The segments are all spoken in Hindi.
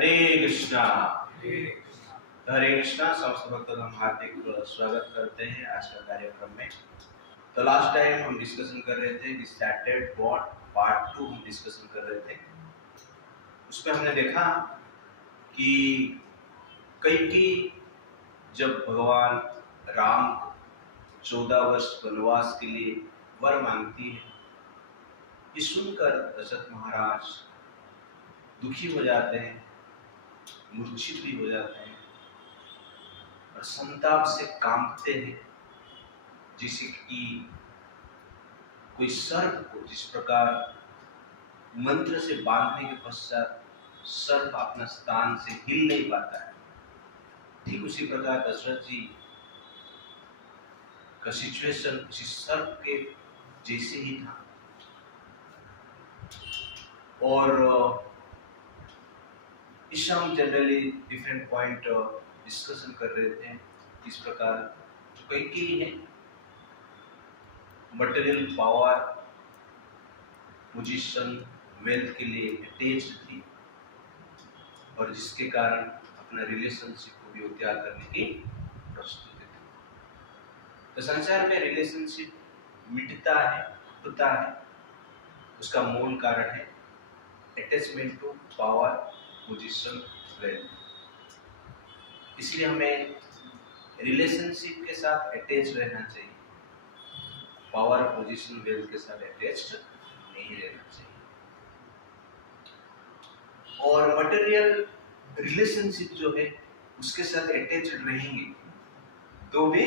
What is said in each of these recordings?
हरे कृष्णा। हरे कृष्णा। समस्त भक्तों का हम हार्दिक स्वागत करते हैं आज का कार्यक्रम में। तो लास्ट टाइम हम डिस्कशन कर रहे थे डिस्ट्रैक्टेड गॉड पार्ट 2 हम डिस्कशन कर रहे थे। उसमें हमने देखा कि कैकेयी जब भगवान राम को 14 वर्ष वनवास के लिए वर मांगती है, ये सुनकर दशरथ महाराज दुखी हो जाते हैं, मूर्छित भी हो जाते हैं और संताप से कांपते हैं, जैसे कि कोई सर्प को जिस प्रकार मंत्र से बांधने के पश्चात सर्प अपना स्थान से हिल नहीं पाता है, ठीक उसी प्रकार दशरथ जी का सिचुएशन उसी सर्प के जैसे ही था। और इस हम जनरली डिफरेंट पॉइंट डिस्कशन कर रहे थे। इस प्रकार जो कैकेयी है मटेरियल पावर, पोजीशन, वेल्थ के लिए अटैच्ड थी और जिसके कारण अपना रिलेशनशिप को भी त्याग करने की प्रस्तुति थी। तो संसार में रिलेशनशिप मिटता है, टूटता है, उसका मूल कारण है attachment to power, position, wealth. इसलिए हमें रिलेशनशिप के साथ अटैच रहना चाहिए, पावर, पोजीशन, वेल्थ के साथ अटैच्ड नहीं रहना चाहिए। और मटेरियल रिलेशनशिप जो है उसके साथ अटैच्ड रहेंगे तो भी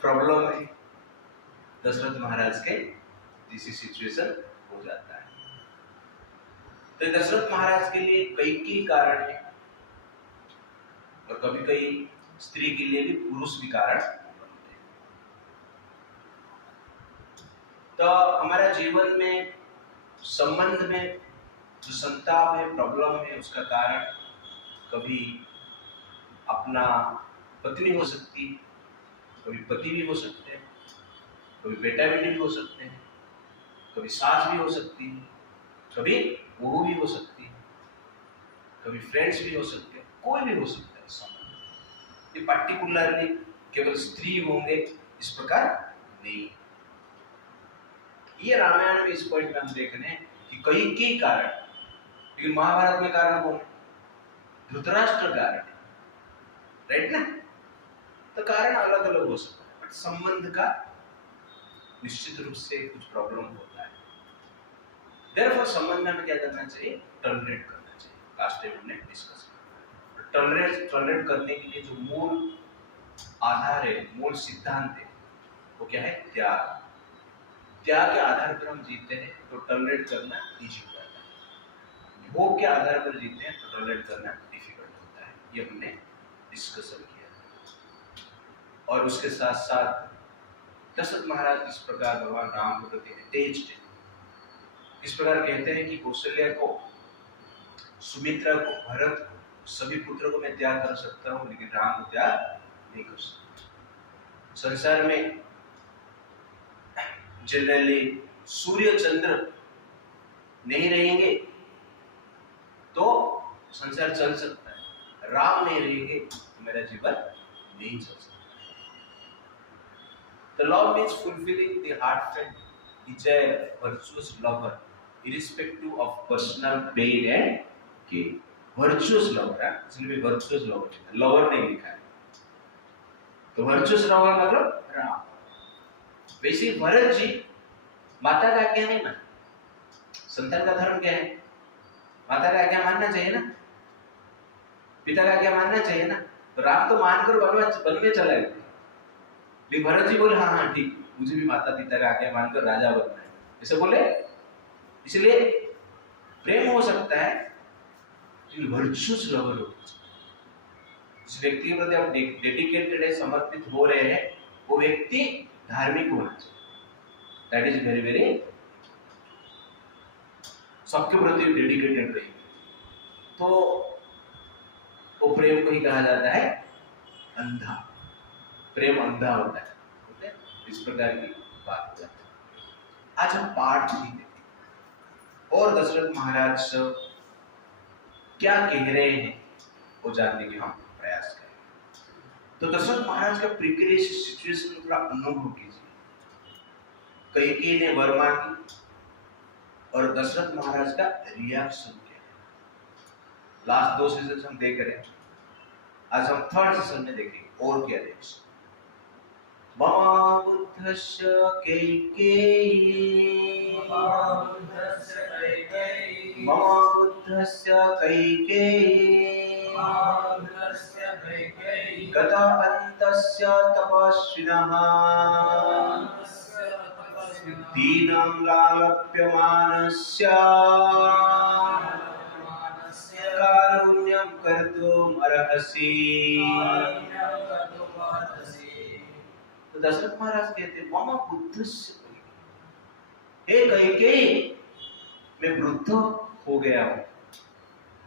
प्रॉब्लम है। दशरथ महाराज के जैसी सिचुएशन हो जाता है। तो दशरथ महाराज के लिए कैकेयी कारण है और कभी कभी स्त्री के लिए भी पुरुष भी कारण बनते हैं। तो हमारा जीवन में संबंध में जो संताप है, प्रॉब्लम है, उसका कारण कभी अपना पत्नी हो सकती है, कभी पति भी हो सकते हैं, कभी बेटा बेटी भी हो सकते हैं, कभी सास भी हो सकती है, कभी बहू भी हो सकती है, कभी फ्रेंड्स भी हो सकते हैं, कोई भी हो सकता है संबंध। ये पार्टिकुलरली केवल स्त्री होंगे इस प्रकार नहीं। ये रामायण में इस पॉइंट में हम देख रहे हैं कि कैकेयी कारण, लेकिन महाभारत में कारण कौन है? धृतराष्ट्र कारण है, राइट ना? तो कारण अलग अलग हो सकता है, बट संबंध का निश्चित रूप से कुछ प्रॉब्लम होता है। देयरफॉर संबंध में हमें क्या करना चाहिए? टॉलरेट करना चाहिए। लास्ट टाइम हमने डिस्कस किया। टॉलरेट करने के लिए जो मूल आधार है, मूल सिद्धांत है, वो क्या है? त्याग। त्याग के आधार पर हम जीते हैं तो टॉलरेट करना इजी होता है। भोग के आधार पर जीते हैं तो टॉलरेट करना डिफिकल्ट होता है। ये हमने डिस्कशन किया। और उसके साथ साथ दशरथ महाराज इस प्रकार भगवान राम के प्रति अटैच्ड है। इस प्रकार कहते हैं कि कौशल्या को, सुमित्रा को, भरत को, सभी पुत्रों को मैं त्याग कर सकता हूँ, लेकिन राम को त्याग नहीं कर सकता। संसार में जनरली सूर्य चंद्र नहीं रहेंगे तो संसार चल सकता है, राम नहीं रहेंगे तो मेरा जीवन नहीं चल सकता। The law means fulfilling the heartfelt desire of virtuous lover, irrespective of personal pain and gain. Virtuous lover है, इसलिए भी virtuous lover है, lover नहीं लिखा है। तो virtuous lover मतलब राम। वैसे भरत जी माता का आज्ञा नहीं माना। संतान का धर्म क्या है? माता का आज्ञा मानना चाहिए ना, पिता का आज्ञा मानना चाहिए ना। तो राम तो मानकर वन में चला गया, लेकिन भरत जी बोले हाँ हाँ ठीक, मुझे भी माता पिता का आज्ञा मानकर राजा बनना है, ऐसे बोले। इसलिए प्रेम हो सकता है लेकिन वर्चुअस लवर हो। जिस व्यक्ति के प्रति आप डेडिकेटेड है, समर्पित हो रहे हैं, वो व्यक्ति धार्मिक होना चाहिए। दैट इज वेरी वेरी, सबके प्रति डेडिकेटेड रहे तो वो प्रेम को ही कहा जाता है अंधा। प्रेम अंधा होता है, ओके? इस प्रकार की बात हो जाती है। आज हम पार्ट 3 देखेंगे। और दशरथ महाराज क्या कह रहे हैं वो जानने के हम प्रयास करें। तो दशरथ महाराज का प्रिकरेश सिचुएशन में थोड़ा अनुभव कीजिए। कैकेयी ने वर मांगी और दशरथ महाराज का रिएक्शन क्या है। लास्ट 2 सीजन हम देख रहे हैं, आज हम 3rd सीजन में देखेंगे और क्या रिएक्शन। मम बुद्धस्य कैकेयी गत अन्तस्य तपस्विनः दीनं लालप्यमानस्य कारुण्यं कर्तुम् अर्हसि। तो दशरथ महाराज कहते मम बुद्धस्य, हे कैकेयी मैं वृद्ध हो गया हूं,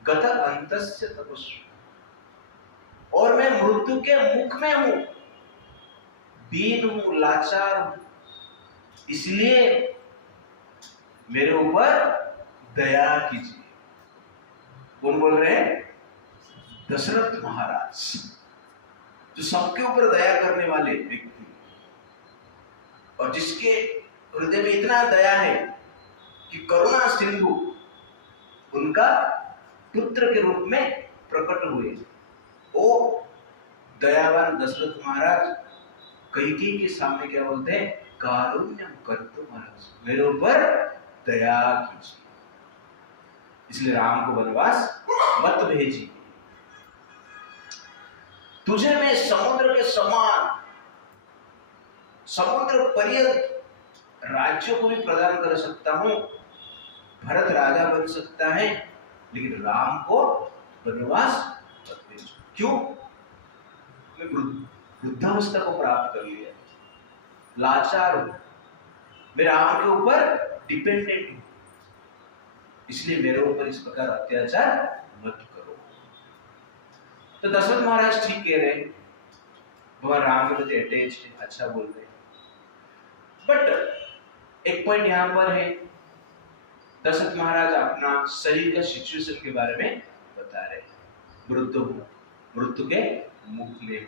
गत अंतस्य तपस्वी, और मैं मृत्यु के मुख में हूं, दीन हूं, लाचार हूं, इसलिए मेरे ऊपर दया कीजिए। कौन बोल रहे हैं? दशरथ महाराज, जो सबके ऊपर दया करने वाले व्यक्ति और जिसके हृदय में इतना दया है कि करुणा सिंधु उनका पुत्र के रूप में प्रकट हुए। वो दयावान दशरथ महाराज कैकेयी के सामने क्या बोलते हैं? कारुण्यम कर्तुम् अर्हसि, मेरे ऊपर दया कीजिए, इसलिए राम को वनवास मत भेजिए। तुझे मैं समुद्र के समान, समुद्र पर्यंत राज्यों को भी प्रदान कर सकता हूं, भरत राजा बन सकता है, लेकिन राम को वनवास मत भेजो। क्यों? मैं वृद्धावस्था को प्राप्त कर लिया, लाचार हूं, मैं राम के ऊपर डिपेंडेंट हूं, इसलिए मेरे ऊपर इस प्रकार अत्याचार मत करो। तो दशरथ महाराज ठीक कह रहे हैं, भगवान राम के प्रति अटैच है, अच्छा बोल रहे हैं। बट एक पॉइंट यहां पर है, दशरथ महाराज अपना शरीर का सिचुएशन के बारे में बता रहे हैं। मृत्यु के मुख में,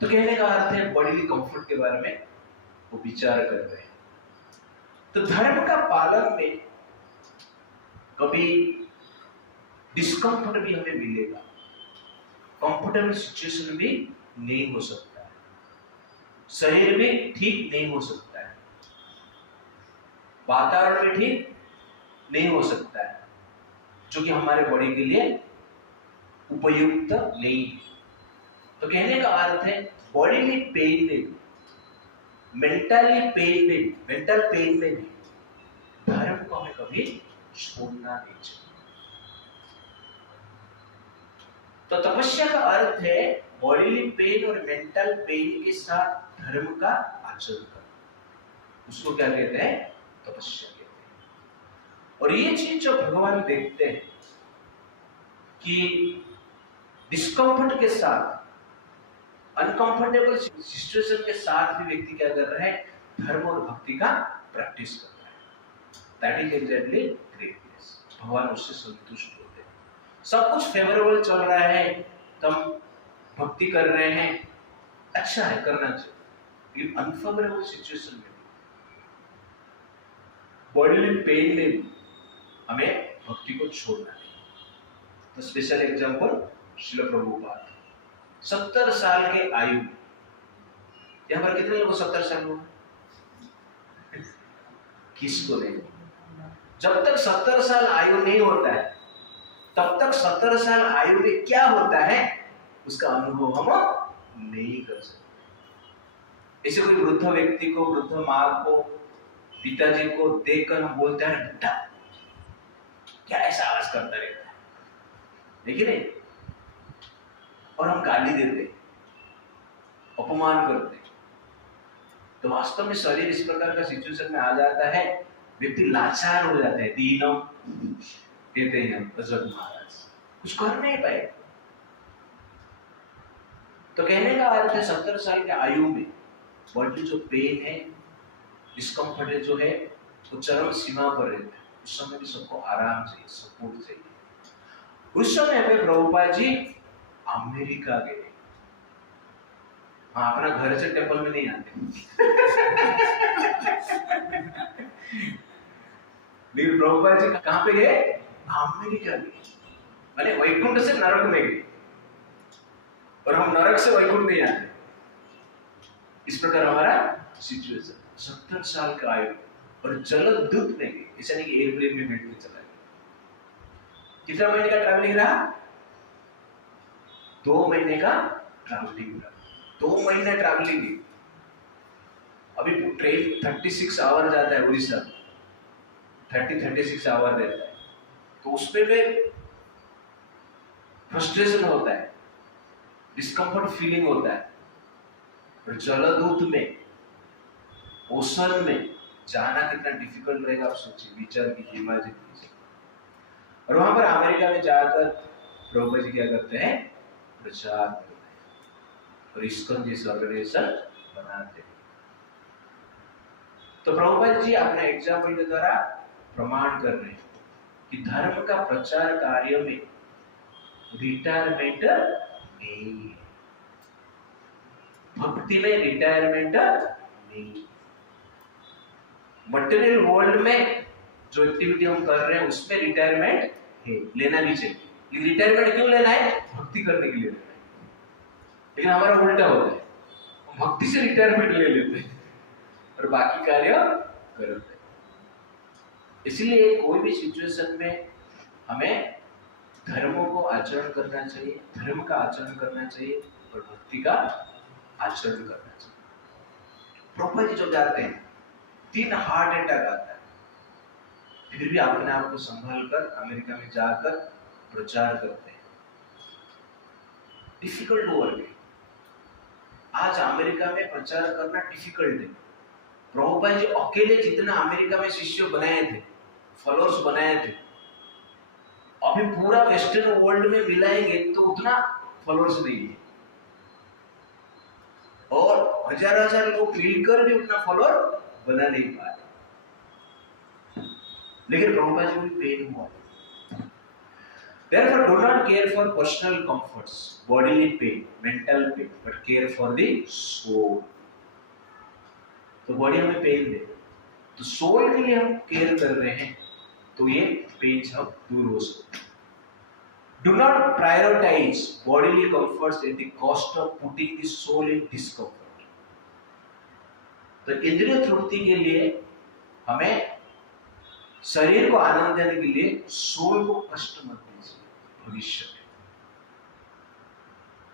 तो कहने का अर्थ है बॉडीली कंफर्ट के बारे में वो विचार कर रहे हैं। तो धर्म का पालन में कभी डिस्कम्फर्ट भी हमें मिलेगा, कंफर्टेबल सिचुएशन भी नहीं हो सकता है, शरीर भी ठीक नहीं हो सकता है, वातावरण भी ठीक नहीं हो सकता है, जो कि हमारे बॉडी के लिए उपयुक्त नहीं है। तो कहने का अर्थ है बॉडीली पेन में, मेंटल पेन में भी धर्म को हमें कभी छोड़ना नहीं चाहिए। तो तपस्या का अर्थ है बॉडीली पेन और मेंटल पेन के साथ धर्म का आचरण करना, उसको क्या कहते हैं? तपस्या कहते हैं। और ये चीज जो भगवान देखते हैं कि डिस्कम्फर्ट के साथ, अनकंफर्टेबल सिचुएशन के साथ भी व्यक्ति क्या कर रहा है? धर्म और भक्ति का प्रैक्टिस कर रहा है। That is exactly greatness. भगवान उससे संतुष्ट होते हैं। सब कुछ फेवरेबल चल रहा है, तुम भक्ति कर रहे हैं, अच्छा है, करना चाहिए, लेकिन अनफेवरेबल सिचुएशन में, बॉडीली पेन में हमें भक्ति को छोड़ना है। तो स्पेशल एग्जांपल श्रील प्रभुपाद, 70 साल के आयु, यहां पर कितने लोगों को 70 साल हुआ? किसको नहीं? जब तक 70 साल आयु नहीं होता है, तब तक 70 साल आयु में क्या होता है उसका अनुभव हम नहीं कर सकते। ऐसे कोई वृद्ध व्यक्ति को, वृद्ध माँ को, पिताजी को देखकर हम बोलते हैं बुढ़ा, क्या ऐसा आवाज करता रहता है, देखिए नहीं, और हम गाली देते, अपमान करते। तो वास्तव में शरीर इस प्रकार का सिचुएशन में आ जाता है, व्यक्ति लाचार हो जाता है, दीनम देते हैं दशरथ महाराज, कुछ कर नहीं पाए। तो कहने का अर्थ है 70 साल के आयु में बॉडी जो पेन है, डिस्कम्फर्ट जो है, वो चरम सीमा पर रहता है। उस समय भी सबको आराम चाहिए, सपोर्ट चाहिए। उस समय पे प्रभुपाद जी अमेरिका गए। हाँ, अपना घर से टेम्पल में नहीं आते। लेकिन प्रभुपाद जी कहाँ पे गए? अमेरिका गए। माने वैकुंठ से नरक में गए, और हम नरक से वैकुंठ नहीं आते। इस प्रकार हमारा सिचुएशन। 70 साल का आयु, और जलदूत में गए, ऐसा नहीं कि एयरप्लेन में बैठ के चला गया। कितना महीने का ट्रैवलिंग रहा? 2 महीने का ट्रैवलिंग रहा। 2 महीने ट्रैवलिंग। अभी ट्रेन 36 आवर जाता है उड़ीसा, 36 आवर रहता है, तो उसमें में फ्रस्ट्रेशन होता है, डिस्कम्फर्ट फीलिंग होता है। और जलदूत में, ओशन में जाना कितना डिफिकल्ट रहेगा, आप सोचिए, विचार कीजिए, इमेजिन कीजिए। और वहां पर अमेरिका में जाकर प्रभुपाद जी क्या करते हैं? प्रचार करते हैं, और इस्कॉन जैसे ऑर्गेनाइजेशन बनाते हैं। तो प्रभुपाद जी अपने एग्जाम्पल के द्वारा प्रमाण कर रहे हैं कि धर्म का प्रचार कार्य में रिटायरमेंट नहीं है, भक्ति में रिटायरमेंट नहीं। मटेरियल वर्ल्ड में जो एक्टिविटी हम कर रहे हैं उसमें रिटायरमेंट है, लेना भी चाहिए। लेकिन रिटायरमेंट क्यों लेना है? भक्ति करने के लिए लेना है। लेकिन हमारा उल्टा होता है, भक्ति से रिटायरमेंट ले लेते हैं और बाकी कार्य करते हैं। इसलिए कोई भी सिचुएशन में हमें धर्मों को आचरण करना चाहिए, धर्म का आचरण करना चाहिए, और भक्ति का आचरण करना चाहिए। प्रभुपाद जी जो जाते हैं, 3 हार्ट अटैक आता है, फिर भी अपने आप को संभाल कर अमेरिका में जाकर प्रचार करते हैं। डिफिकल्ट वर्क है। आज अमेरिका में प्रचार करना डिफिकल्ट है। प्रभुपाद जी अकेले जितना अमेरिका में शिष्य बनाए थे, फॉलोअर्स बनाए थे, अभी पूरा वेस्टर्न वर्ल्ड में मिलाएंगे तो उतना फॉलोअर्स नहीं है, और हजार लोग मिलकर भी उतना फॉलोअर बना नहीं पाए। लेकिन प्रभुपाद जी को पेन हुआ। Therefore, do not care for personal comforts, bodily pain, mental pain, but care for the soul. तो बॉडी हमें पेन दे, तो सोल के लिए हम केयर कर रहे हैं, तो ये पेन सब दूर हो सकते हैं। Do not prioritize bodily comforts at the cost of putting the soul in discomfort. तो इंद्रिय तृप्ति के लिए हमें शरीर को आनंद देने के लिए सोल को कष्ट मत दीजिए भविष्य में।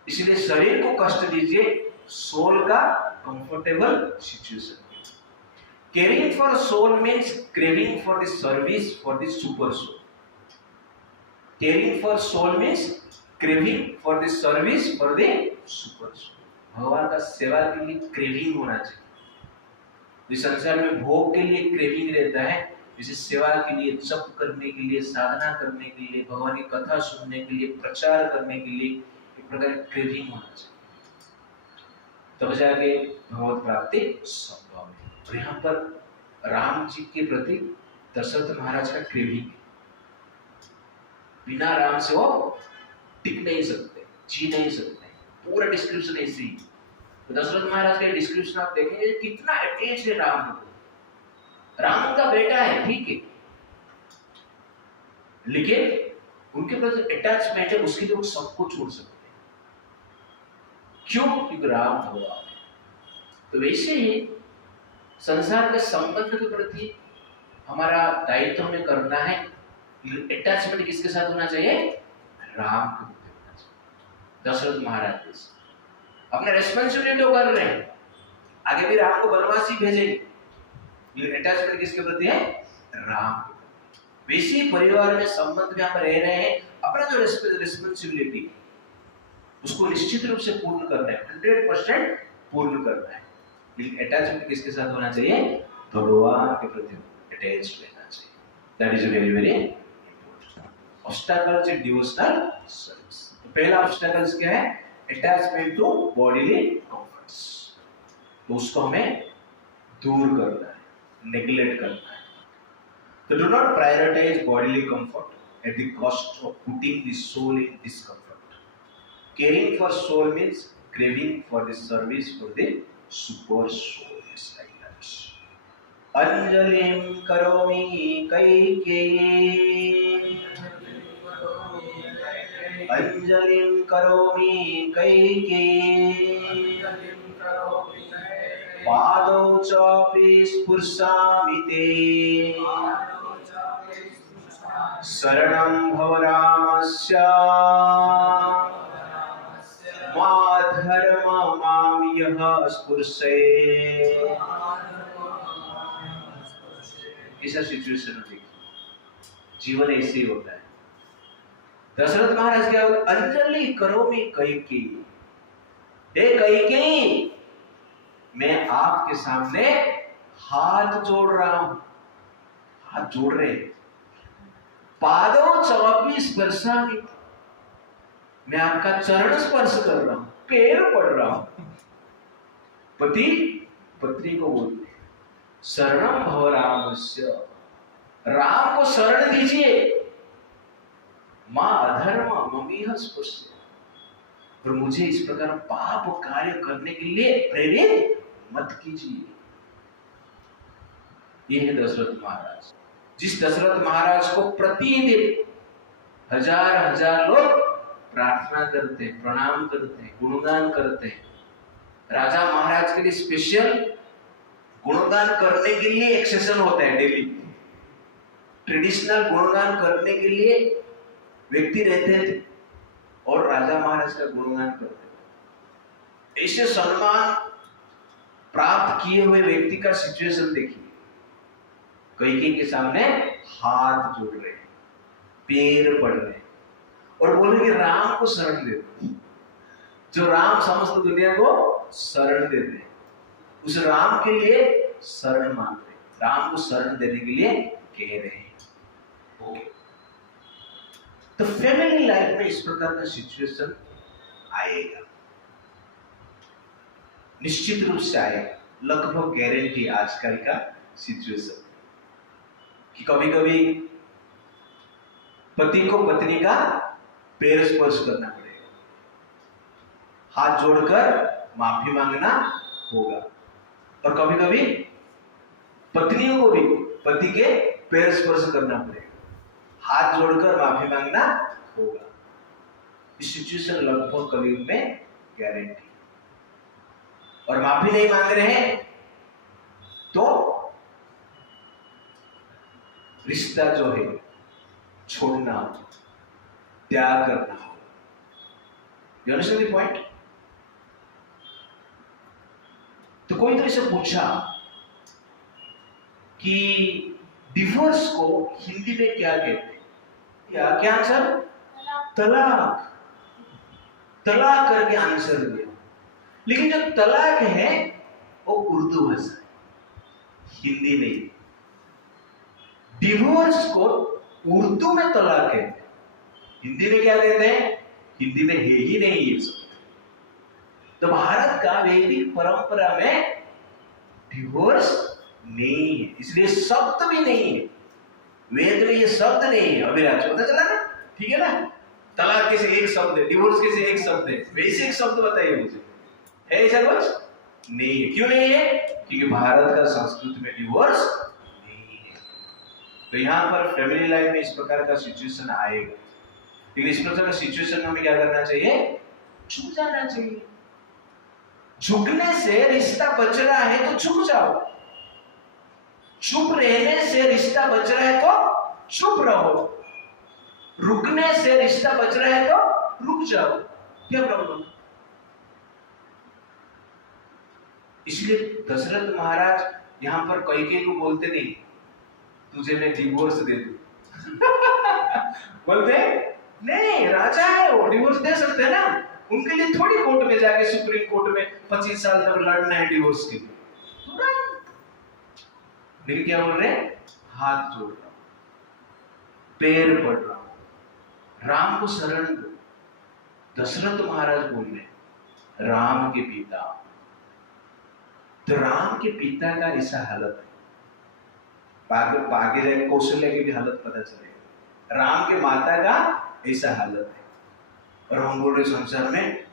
इसलिए शरीर को कष्ट दीजिए, सोल का comfortable situation. Caring for soul means craving for the service for the super soul. Caring for soul means craving for the service for the super soul. भगवान का सेवा के लिए क्रेविंग होना चाहिए। इस संसार में भोग के लिए क्रेविंग रहता है, जैसे सेवा के लिए, जप करने के लिए, साधना करने के लिए, भगवान की कथा सुनने के लिए, प्रचार करने के लिए एक प्रकार की क्रेविंग होना चाहिए, तब जाके भगवत प्राप्ति संभव है। और यहाँ पर राम जी के प्रति दशरथ महाराज का क्रेविंग है। बिना राम से वो टिक नहीं सकते, जी नहीं सकते। पूरा डिस्क्रिप्शन ऐसी। तो दशरथ महाराज का डिस्क्रिप्शन आप देखेंगे कितना अटैच है राम को। राम उनका बेटा है, ठीक है, लेकिन उनके प्रति अटैचमेंट है, उसके लिए वो सबको छोड़ सकते हैं। क्यों? क्योंकि राम भगवान है। तो वैसे ही संसार के संबंध के प्रति हमारा दायित्व हमें करना है। अटैचमेंट किसके साथ होना चाहिए? राम के प्रति होना चाहिए। दशरथ महाराज जैसे अपने रेस्पॉन्सिबिलिटी कर रहे हैं, आगे भी राम को वनवासी भेजेंगे, लेकिन अटैचमेंट किसके प्रति है? राम के प्रति। वैसे परिवार में संबंध में हम रह रहे हैं, अपना जो रेस्पॉन्सिबिलिटी उसको निश्चित रूप से पूर्ण करना है, 100% पूर्ण करना है। लेकिन अटैचमेंट किसके साथ होना चाहिए? भगवान के प्रति अटैच रहना चाहिए। That is very very important. Obstacles in devotional service. तो पहला ऑब्स्टैकल्स क्या है? Attachment to bodily comforts. तो उसको हमें दूर करना है, नेग्लेक्ट करना है। तो do not prioritize bodily comfort at the cost of putting the soul in discomfort. Caring for soul means craving for the service for the super soul. Yes, like that. Anjalim karomi kaikei. Anjalim karomi kaikei. पादौ चापि स्पृशामि ते शरणं भव रामस्य मा धर्म मां यः स्पृशेत्। ऐसा सिचुएशन होती है, जीवन ऐसे ही होता है। दशरथ महाराज क्या बोले, अंजलि करोमि कैकेयी, हे कैकेयी मैं आपके सामने हाथ जोड़ रहा हूं। हाथ जोड़ रहे, पादों चौपी स्पर्शामि, मैं आपका चरण स्पर्श कर रहा हूं, पैर पड़ रहा हूं। पति पत्नी को बोलते हैं शरणं भव रामस्य, राम को शरण दीजिए। मां अधर्म ममिह स्पृश्य, और मुझे इस प्रकार पाप कार्य करने के लिए प्रेरित मत कीजिए। ये है दशरथ महाराज। जिस दशरथ महाराज को प्रतिदिन हजार हजार लोग प्रार्थना करते हैं, प्रणाम करते हैं, गुणगान करते हैं। राजा महाराज के लिए स्पेशल गुणगान करने के लिए एक सेशन होता है डेली। ट्रेडिशनल गुणगान करने के लिए व्यक्ति रहते थे और राजा महाराज का गुणगान करते थे। ऐसे सम्मान प्राप्त किए हुए व्यक्ति का सिचुएशन देखिए, कैकेयी के सामने हाथ जोड़ रहे, पैर पड़ रहे और बोल रहे कि राम को शरण दे दो। जो राम समस्त दुनिया को शरण देते हैं, उस राम के लिए शरण मांग रहे, राम को शरण देने के लिए कह रहे हैं। तो फैमिली लाइफ में इस प्रकार का सिचुएशन आएगा, निश्चित रूप से आएगा, लगभग गारंटी आजकल का सिचुएशन कि कभी कभी पति को पत्नी का पैर स्पर्श करना पड़ेगा, हाथ जोड़कर माफी मांगना होगा, और कभी कभी पत्नियों को भी पति के पैर स्पर्श करना पड़ेगा, हाथ जोड़कर माफी मांगना होगा। इस सिचुएशन लगभग कलयुग में गारंटी। और माफी नहीं मांग रहे हैं तो रिश्ता जो है छोड़ना, त्याग करना होगा। You understand the point? तो कोई तो इसे पूछा कि डिवोर्स को हिंदी में क्या कहते हैं? क्या आंसर? तलाक। तलाक करके आंसर दिया। लेकिन जो तलाक है वो उर्दू भाषा है, हिंदी नहीं। डिवोर्स को उर्दू में तलाक कहते हैं, हिंदी में क्या कहते हैं? हिंदी में है ही नहीं ये शब्द। तो भारत का वैदिक परंपरा में डिवोर्स नहीं है, इसलिए शब्द भी नहीं है, वेद में ये शब्द नहीं है। अभिलाष पता चला ना? ठीक है ना? तलाक कैसे एक शब्द है, डिवोर्स कैसे एक शब्द है, वैसे एक शब्द बताइए मुझे, है ऐसा कुछ? नहीं है। क्यों नहीं है? क्योंकि भारत का संस्कृति में डिवोर्स नहीं है। तो यहाँ पर फैमिली लाइफ में इस प्रकार का सिचुएशन आएगा, लेकिन इस प्रकार का सिचुएशन में हमें क्या करना चाहिए? झुक जाना चाहिए। झुकने से रिश्ता बच रहा है तो झुक जाओ, चुप रहने से रिश्ता बच रहा है तो चुप रहो, रुकने से रिश्ता बच रहा है तो रुक जाओ। क्या प्रॉब्लम? इसलिए दशरथ महाराज यहां पर कैकेयी को बोलते नहीं तुझे मैं डिवोर्स दे दूं बोलते नहीं, राजा है वो, डिवोर्स दे सकते हैं ना। उनके लिए थोड़ी कोर्ट में जाके सुप्रीम कोर्ट में 25 साल तक लड़ना है डिवोर्स के लिए। लेकिन क्या बोल रहे हैं? हाथ जोड़ रहा हूं, पैर पड़ रहा हूं, राम को शरण दो। दशरथ महाराज बोल रहे राम के पिता। तो राम के पिता का ऐसा हालत है, आगे जाके कौशल्या की भी हालत पता चलेगा। राम के माता का ऐसा हालत है। और हम बोल रहे संसार में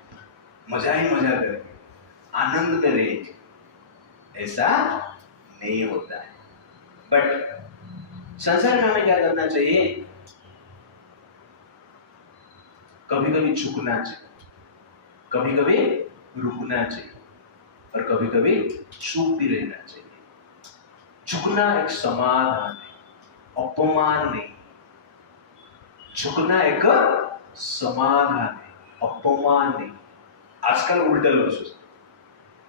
मजा ही मजा करें, आनंद में रहे। ऐसा नहीं होता है। बट संसार में हमें क्या करना चाहिए? कभी कभी झुकना चाहिए, कभी कभी रुकना चाहिए, और कभी कभी चुप भी रहना चाहिए। झुकना एक समाधान है, अपमान नहीं। झुकना एक समाधान है, अपमान नहीं। आजकल उल्टा लोग सोचते,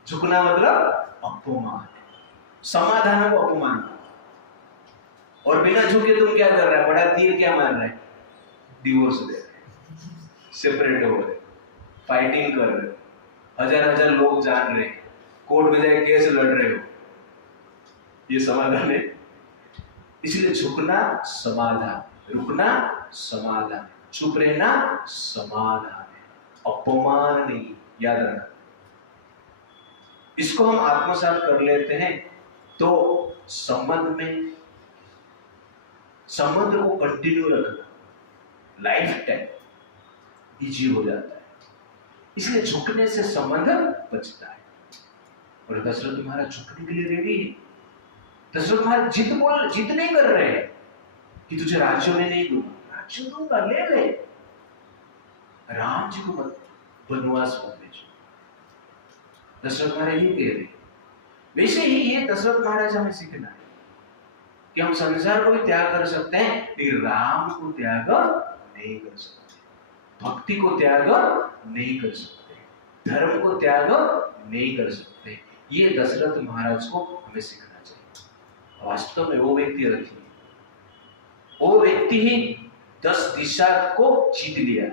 झुकना मतलब अपमान है, समाधान को अपमान। और बिना झुके तुम क्या कर रहा है? बड़ा तीर क्या मार रहा है? डिवोर्स दे रहे, सेपरेट हो रहे, फाइटिंग कर रहे, हजार हजार लोग जान रहे, कोर्ट में जाके केस लड़ रहे हो। ये समाधान है? इसलिए झुकना समाधान, रुकना समाधान, चुप रहना समाधान है, अपमान नहीं। याद रखना। इसको हम आत्मसात कर लेते हैं तो संबंध को कंटिन्यू रखना लाइफ टाइम इजी हो जाता है। इसलिए झुकने से संबंध बचता है। और दशरथ महाराज झुकने के लिए रेडी है। दशरथ महाराज जिद नहीं कर रहे हैं कि तुझे राज्य में नहीं दूंगा, राज्य दूंगा, ले ले। राम जी को मत वनवास मत भेजो, दशरथ महाराज ही कह रहे। वैसे ही ये दशरथ महाराज हमें सीखना है कि हम संसार को भी त्याग कर सकते हैं, लेकिन राम को त्याग नहीं कर सकते, भक्ति को त्याग नहीं कर सकते, धर्म को त्याग नहीं कर सकते। ये दशरथ महाराज को हमें सीखना चाहिए। वास्तव में वो व्यक्ति रखी, वो व्यक्ति ही 10 दिशा को जीत लिया।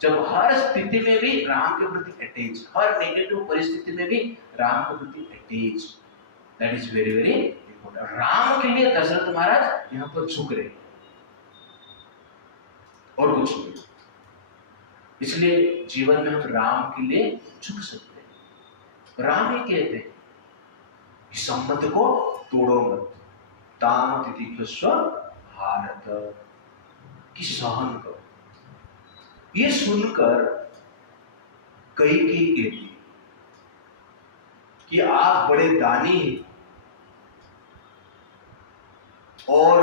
जब हर स्थिति में भी राम के प्रति अटैच, हर नेगेटिव परिस्थिति में भी राम के प्रति attach, that is very very important. Ram के लिए दशरथ महाराज यहां पर झुक रहे और कुछ नहीं। इसलिए जीवन में हम राम के लिए झुक सकते हैं। राम ही कहते हैं कि संबंध को तोड़ो मत, ताम तितिक्षस्व भारत, कि सहन करो। ये सुनकर कैकेयी कहती कि आप बड़े दानी हैं और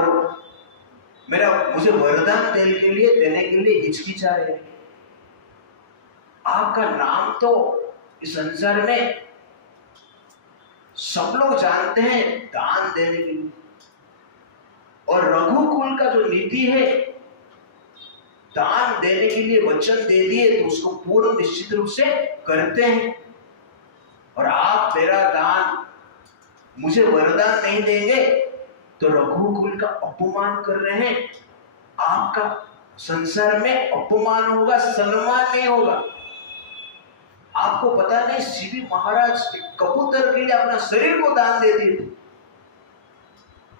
मुझे वरदान देने के लिए हिचकिचा रहे हैं। आपका नाम तो इस संसार में सब लोग जानते हैं दान देने के लिए, और रघुकुल का जो नीति है दान देने के लिए वचन दे दिए तो उसको पूर्ण निश्चित रूप से करते हैं। और आप मेरा दान, मुझे वरदान नहीं देंगे तो रघुकुल का अपमान कर रहे हैं। आपका संसार में अपमान होगा, सम्मान नहीं होगा। आपको पता नहीं शिवी महाराज कबूतर के लिए अपना शरीर को दान दे दिए थे,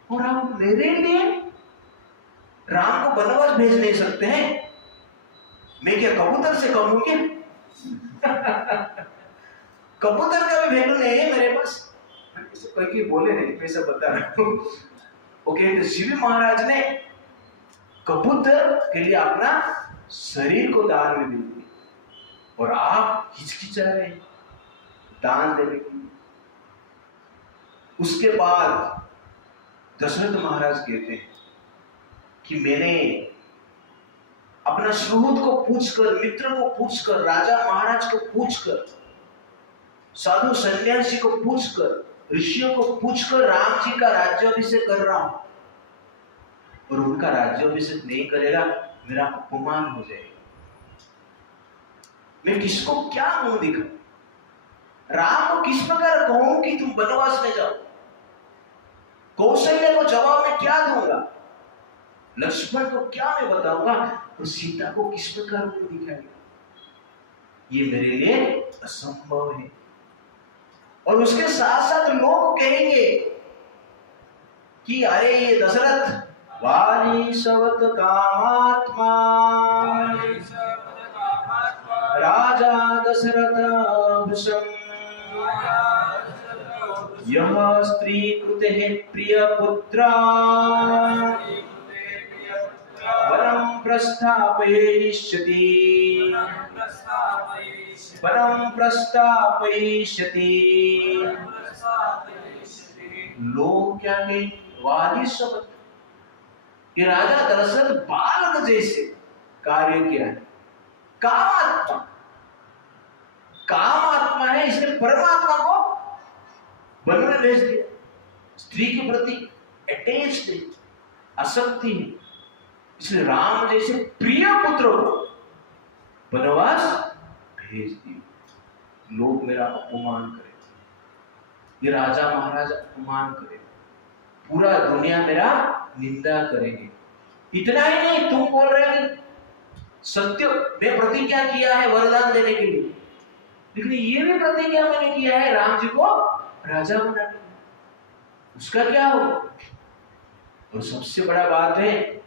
और आप मेरे लिए राम को वनवास भेज नहीं सकते हैं। मैं क्या कबूतर से कम हूं क्या? कबूतर का भी वैल्यू नहीं है मेरे पास। कोई बोले नहीं, मैं सब बता रहा हूं। ओके, तो शिवी महाराज ने कबूतर के लिए अपना शरीर को दान में दे दिया, और आप हिचकिचा रहे हैं दान देने के लिए। उसके बाद दशरथ महाराज कहते हैं कि मैंने अपना सुहृद को पूछकर, मित्र को पूछकर, राजा महाराज को पूछकर, साधु सन्यासी को पूछकर, ऋषियों को पूछकर राम जी का राज्याभिषेक कर रहा हूं, और उनका राज्याभिषेक नहीं करेगा मेरा अपमान हो जाएगा। मैं किसको क्या मुंह दिखाऊं? राम को किस प्रकार कहूं कि तुम वनवास में जाओ? कौशल्या को जवाब में क्या दूंगा? लक्ष्मण को क्या मैं बताऊंगा? तो सीता को किस प्रकार मुंह दिखाएगा? ये मेरे लिए असंभव है। और उसके साथ साथ लोग कहेंगे कि अरे ये दशरथ वाली सवत कामात्मा, राजा दशरथ भृशं, यह स्त्री कृते प्रिय पुत्र, प्रस्थापयिष्यति, वनं प्रस्थापयिष्यति। लोग क्या कहे, वाली शब्द। ये राजा दरअसल बालक जैसे कार्य किया है। कामात्मा, कामात्मा है, इसने परमात्मा को वन में भेज दिया। स्त्री के प्रति अटैच्ड है, आसक्ति है, इसलिए राम जैसे प्रिय पुत्र को वनवास भेज दिया। लोग मेरा अपमान करेंगे, ये राजा महाराजा अपमान करेंगे, पूरा दुनिया मेरा निंदा करेंगे। इतना ही नहीं, तुम बोल रहे हैं सत्य में प्रतिज्ञा किया है वरदान देने के लिए, लेकिन ये भी प्रतिज्ञा मैंने किया है राम जी को राजा बनाने के लिए, उसका क्या हो? और सबसे बड़ा बात है,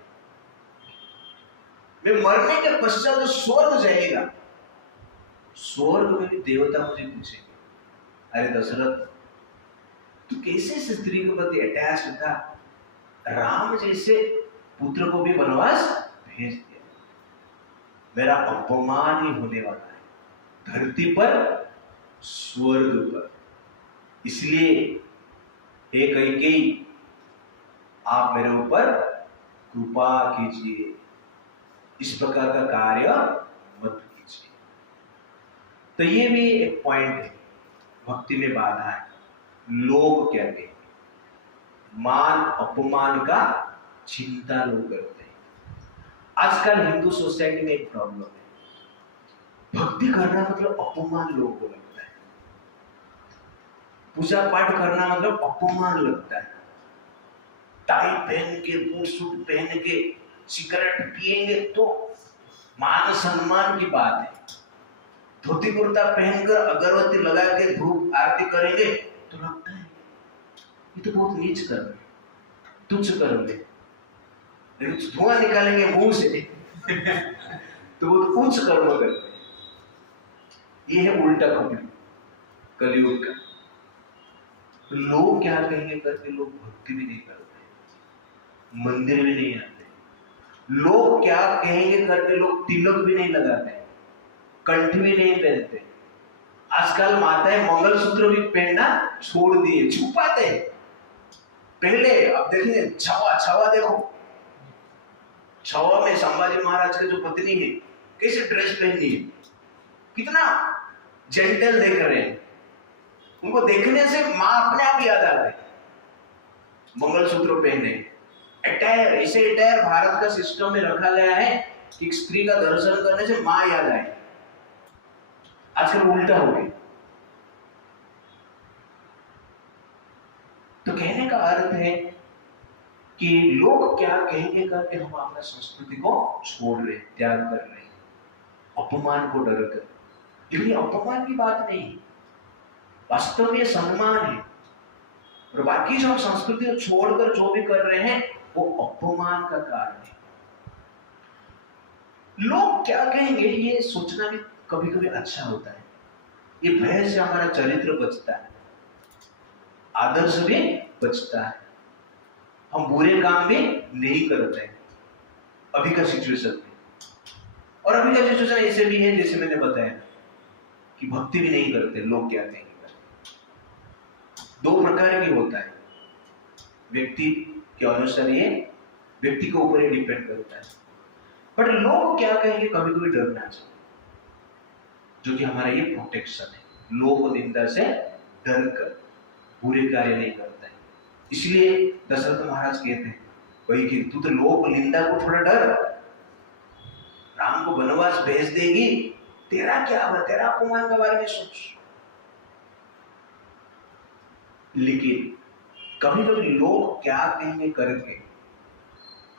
मैं मरने के पश्चात स्वर्ग जाएगा, स्वर्ग में भी देवता मुझे पूछेंगे, अरे दशरथ तू कैसे इस स्त्री के प्रति अटैच था, राम जैसे पुत्र को भी वनवास भेज दिया, मेरा अपमान ही होने वाला है धरती पर स्वर्ग पर। इसलिए हे कैकेयी, आप मेरे ऊपर कृपा कीजिए, इस प्रकार का कार्य मत कीजिए। तो ये भी एक पॉइंट है, भक्ति में बाधा है। लोग क्या कहेंगे, मान अपमान का चिंता लोग करते हैं। आजकल हिंदू सोसाइटी में एक प्रॉब्लम है, भक्ति करना मतलब अपमान लोगों को लगता है, पूजा पाठ करना मतलब अपमान लगता है। टाई पहन के, बूट सूट पहन के सिगरेट पिएंगे तो मान सम्मान की बात है, धोती कुर्ता पहनकर अगरबत्ती लगा के धूप आरती करेंगे तो लगता है ये तो बहुत नीच कर्म है, तुच्छ कर्म है। लेकिन धुआं निकालेंगे मुंह से तो वो तो उच्च कर्म करते हैं। ये है उल्टा कलयुग का। लोग क्या कहेंगे करके लोग भक्ति भी नहीं करते, मंदिर भी नहीं आते। लोग क्या कहेंगे करके लोग तिलक भी नहीं लगाते, कंठ भी नहीं पहनते। आजकल माताएं मंगलसूत्र भी पहनना छोड़ दिए, छुपाते हैं। पहले अब देखेंगे छावा, छावा देखो, छावा में संभाजी महाराज के जो पत्नी है कैसे ड्रेस पहनी है, कितना जेंटल देख रहे हैं। उनको देखने से माँ अपने आप याद आते, मंगलसूत्र पहने, अटायर, इसे अटायर भारत का सिस्टम में रखा गया है कि स्त्री का दर्शन करने से माँ याद आए। आजकल उल्टा हो गया। तो कहने का अर्थ है कि लोग क्या कहेंगे करके हम अपना संस्कृति को छोड़ रहे, त्याग कर रहे, अपमान को डर कर। लेकिन अपमान की बात नहीं, वास्तव में सम्मान है। और बाकी जो हम संस्कृति को छोड़कर जो भी कर रहे हैं वो अपमान का कारण है। लोग क्या कहेंगे ये सोचना भी कभी कभी अच्छा होता है। ये भय से हमारा चरित्र बचता है, आदर्श भी बचता है, हम बुरे काम भी नहीं करते हैं अभी का सिचुएशन में। और अभी का सिचुएशन ऐसे भी है जैसे मैंने बताया कि भक्ति भी नहीं करते। लोग क्या कहेंगे, दो प्रकार की होता है, व्यक्ति के अनुसार ये व्यक्ति के ऊपर ही डिपेंड करता है। पर लोग क्या कहेंगे कभी कभी डरना चाहिए, जो कि हमारा ये प्रोटेक्शन है। लोग निंदा से डर कर बुरे कार्य नहीं करता है। इसलिए दशरथ महाराज कहते हैं वही कि तू तो लोग निंदा को थोड़ा डर, राम को वनवास भेज देगी, तेरा क्या हुआ, तेरा अपमान के बारे में सोच। लेकिन कभी कभी लोग क्या कहेंगे करके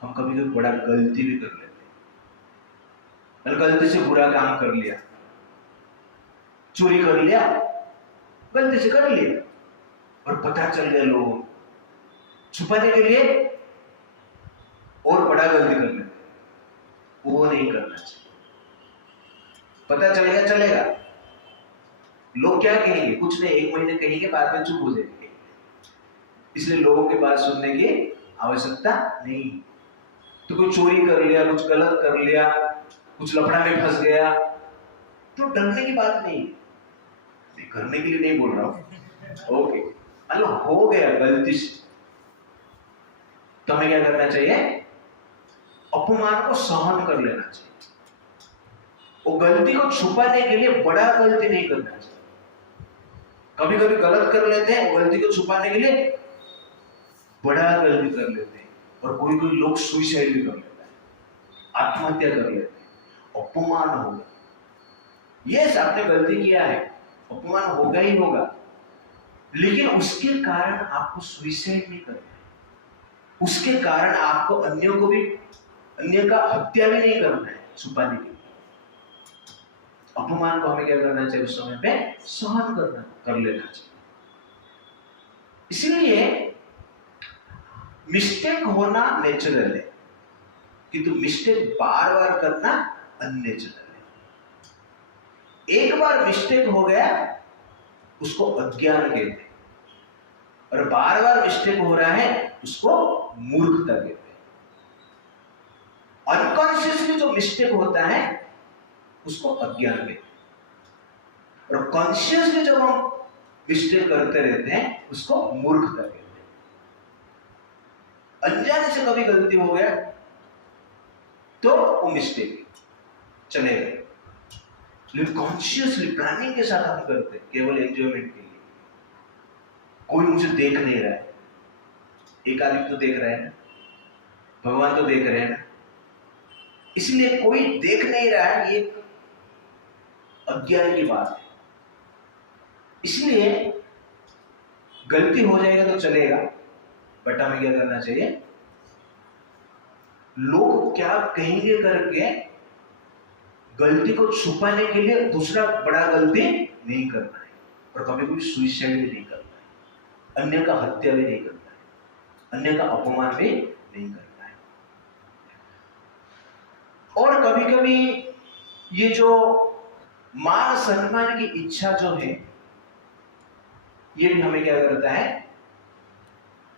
हम कभी कभी बड़ा गलती भी कर लेते हैं। गलती से बुरा काम कर लिया, चोरी कर लिया, गलती से कर लिया और पता चल गया लोगों को, छुपाने के लिए और बड़ा गलती कर लेते, वो नहीं करना चाहिए। पता चलेगा चलेगा, लोग क्या कहेंगे, कुछ नहीं, एक महीने कहेंगे, बाद में चुप हो जाएंगे। इसलिए लोगों की बात सुनने की आवश्यकता नहीं। तो कोई चोरी कर लिया, कुछ गलत कर लिया, कुछ लफड़ा में फंस गया, तो डरने की बात नहीं, करने के लिए नहीं बोल रहा हूं। ओके, अगर हो गया गलती से, तो हमें क्या करना चाहिए? अपमान को सहन कर लेना चाहिए। वो गलती को छुपाने के लिए बड़ा गलती नहीं करना चाहिए। कभी कभी गलत कर लेते हैं, वो गलती को छुपाने के लिए बड़ा गलती कर लेते हैं, और कोई कोई लोग सुसाइड भी कर लेता है, आत्महत्या कर लेते हैं। अपमान होगा, यस आपने गलती किया है, अपमान होगा ही होगा, लेकिन उसके कारण आपको सुसाइड नहीं करना है, उसके कारण आपको अन्य का हत्या भी नहीं करना है छुपाने के लिए। अपमान को हमें क्या करना चाहिए? उस समय पे सहन कर लेना चाहिए। इसलिए मिस्टेक होना नेचुरल है, किंतु मिस्टेक बार बार करना अननेचुरल है। एक बार मिस्टेक हो गया उसको अज्ञान कहते हैं, और बार बार मिस्टेक हो रहा है उसको मूर्खता कहते हैं। अनकॉन्शियसली जो मिस्टेक होता है उसको अज्ञान कहते हैं, और कॉन्शियसली जब हम मिस्टेक करते रहते हैं उसको मूर्खता कहते हैं। अनजाने से कभी गलती हो गया तो वो मिस्टेक चलेगा, लेकिन कॉन्शियसली प्लानिंग के साथ हम करते हैं केवल एंजॉयमेंट के लिए। कोई मुझे देख नहीं रहा है, एक आदमी तो देख रहा है ना, भगवान तो देख रहे हैं ना, इसलिए कोई देख नहीं रहा है, ये अज्ञान की बात है। इसलिए गलती हो जाएगा तो चलेगा, बट हमें क्या करना चाहिए? लोग क्या कहेंगे करके गलती को छुपाने के लिए दूसरा बड़ा गलती नहीं करना है, और कभी कभी सुसाइड भी नहीं करना है, अन्य का हत्या भी नहीं करना है, अन्य का अपमान भी नहीं करना है। और कभी कभी ये जो मान सम्मान की इच्छा जो है, ये भी हमें क्या करता है?